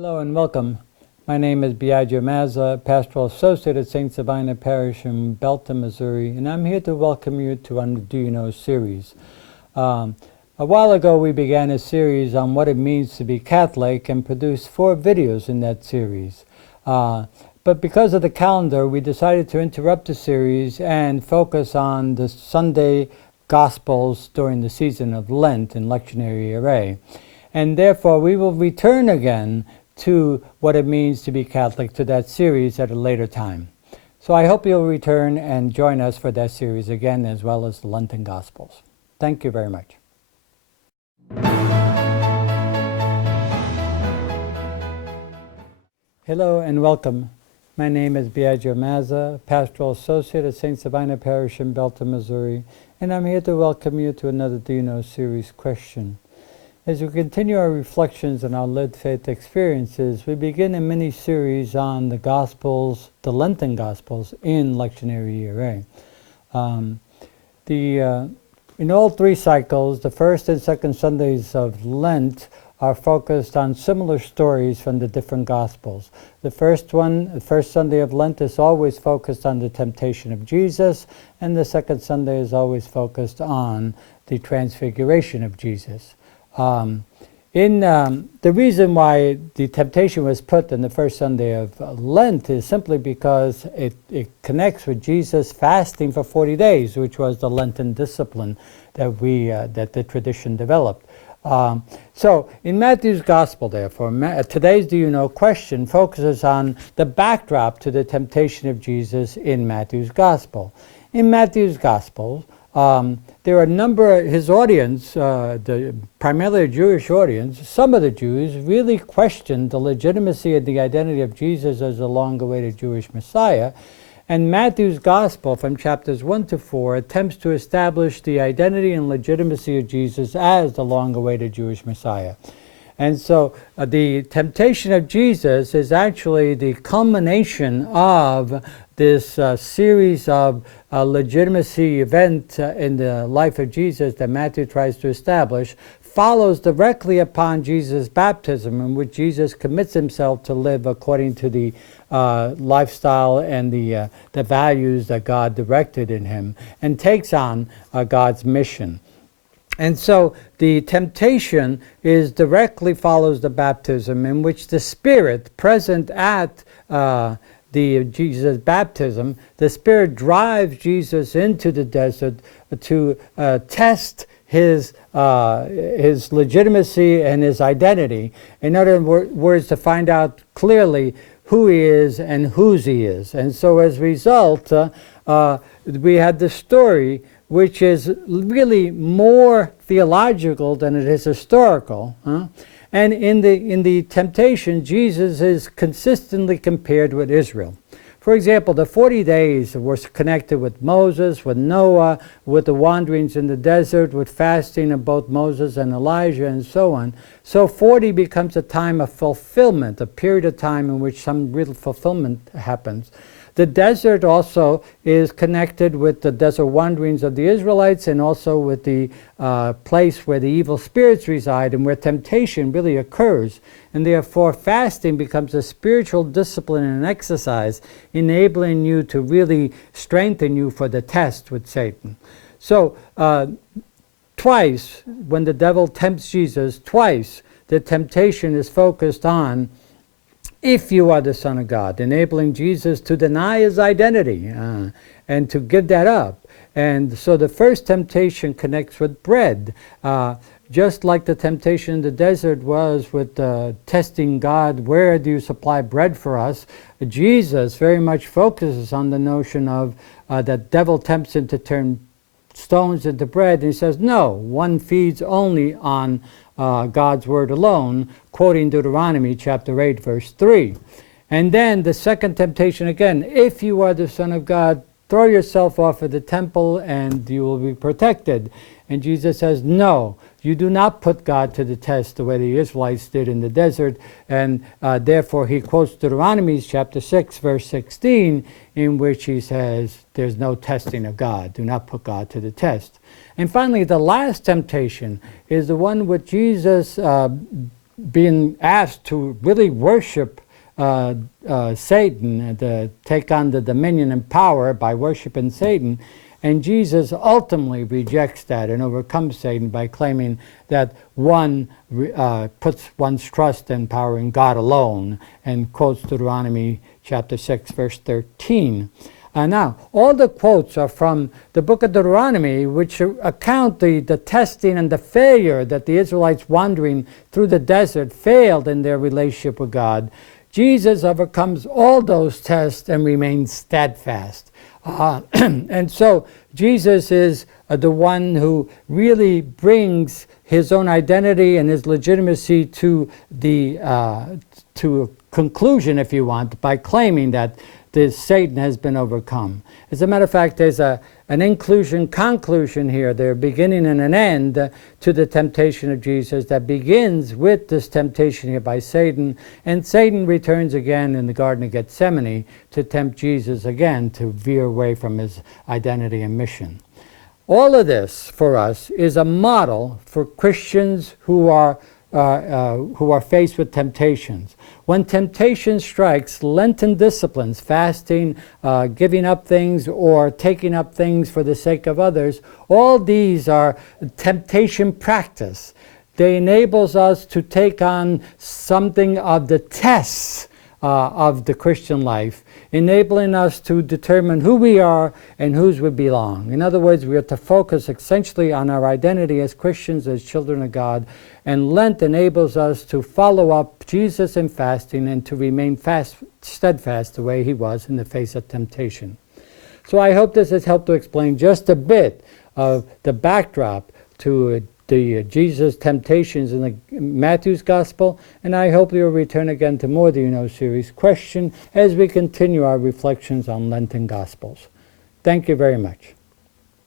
Hello and welcome. My name is Biagio Mazza, Pastoral Associate at St. Sabina Parish in Belton, Missouri, and I'm here to welcome you to our Do You Know series. A while ago we began a series on what it means to be Catholic and produced 4 videos in that series. But because of the calendar, we decided to interrupt the series and focus on the Sunday Gospels during the season of Lent in Lectionary Year A. And therefore we will return again to what it means to be Catholic, to that series at a later time. So I hope you'll return and join us for that series again, as well as the Lenten Gospels. Thank you very much. Hello and welcome. My name is Biagio Mazza, Pastoral Associate at St. Sabina Parish in Belton, Missouri, and I'm here to welcome you to another Do You Know series question. As we continue our reflections on our lived faith experiences, we begin a mini-series on the Gospels, the Lenten Gospels, in Lectionary Year A. In all 3 cycles, the first and second Sundays of Lent are focused on similar stories from the different Gospels. The first one, the first Sunday of Lent, is always focused on the temptation of Jesus, and the second Sunday is always focused on the transfiguration of Jesus. The reason why the temptation was put in the first Sunday of Lent is simply because it connects with Jesus fasting for 40 days, which was the Lenten discipline that the tradition developed. So in Matthew's Gospel, therefore, today's Do You Know question focuses on the backdrop to the temptation of Jesus in Matthew's Gospel. In Matthew's Gospel, there are a number of his audience, primarily a Jewish audience. Some of the Jews really questioned the legitimacy and the identity of Jesus as the long-awaited Jewish Messiah. And Matthew's Gospel, from chapters 1 to 4, attempts to establish the identity and legitimacy of Jesus as the long-awaited Jewish Messiah. And so the temptation of Jesus is actually the culmination of this series of legitimacy event in the life of Jesus that Matthew tries to establish, follows directly upon Jesus' baptism, in which Jesus commits himself to live according to the lifestyle and the values that God directed in him, and takes on God's mission. And so the temptation directly follows the baptism, in which the Spirit present at the Jesus baptism, the Spirit drives Jesus into the desert to test his legitimacy and his identity. In other words, to find out clearly who he is and whose he is. And so as a result, we had the story, which is really more theological than it is historical. And in the temptation, Jesus is consistently compared with Israel. For example, the 40 days were connected with Moses, with Noah, with the wanderings in the desert, with fasting of both Moses and Elijah, and so on. So 40 becomes a time of fulfillment, a period of time in which some real fulfillment happens. The desert also is connected with the desert wanderings of the Israelites, and also with the place where the evil spirits reside and where temptation really occurs. And therefore fasting becomes a spiritual discipline and an exercise, enabling you to really strengthen you for the test with Satan. So twice, when the devil tempts Jesus, twice the temptation is focused on, if you are the Son of God, enabling Jesus to deny his identity and to give that up. And so the first temptation connects with bread, just like the temptation in the desert was with testing God, where do you supply bread for us? Jesus very much focuses on the notion of that devil tempts him to turn stones into bread, and he says, no, one feeds only on God's word alone, quoting Deuteronomy chapter 8, verse 3. And then the second temptation again, if you are the Son of God, throw yourself off of the temple and you will be protected. And Jesus says, no, you do not put God to the test the way the Israelites did in the desert. And therefore he quotes Deuteronomy chapter 6, verse 16, in which he says, there's no testing of God. Do not put God to the test. And finally, the last temptation is the one which Jesus being asked to really worship Satan, to take on the dominion and power by worshiping Satan. And Jesus ultimately rejects that and overcomes Satan by claiming that one puts one's trust and power in God alone, and quotes Deuteronomy chapter 6, verse 13. Now, all the quotes are from the book of Deuteronomy, which account the testing and the failure that the Israelites wandering through the desert failed in their relationship with God. Jesus overcomes all those tests and remains steadfast. And so Jesus is the one who really brings his own identity and his legitimacy to a conclusion, if you want, by claiming that Satan has been overcome. As a matter of fact, there's an inclusion-conclusion here. There's a beginning and an end to the temptation of Jesus that begins with this temptation here by Satan, and Satan returns again in the Garden of Gethsemane to tempt Jesus again to veer away from his identity and mission. All of this for us is a model for Christians who are faced with temptations. When temptation strikes, Lenten disciplines, fasting, giving up things, or taking up things for the sake of others, all these are temptation practice. They enables us to take on something of the tests of the Christian life, enabling us to determine who we are and whose we belong. In other words, we are to focus essentially on our identity as Christians, as children of God, and Lent enables us to follow up Jesus in fasting and to remain steadfast the way he was in the face of temptation. So I hope this has helped to explain just a bit of the backdrop to the Jesus temptations in the Matthew's Gospel, and I hope you'll return again to more Do You Know series question as we continue our reflections on Lenten Gospels. Thank you very much.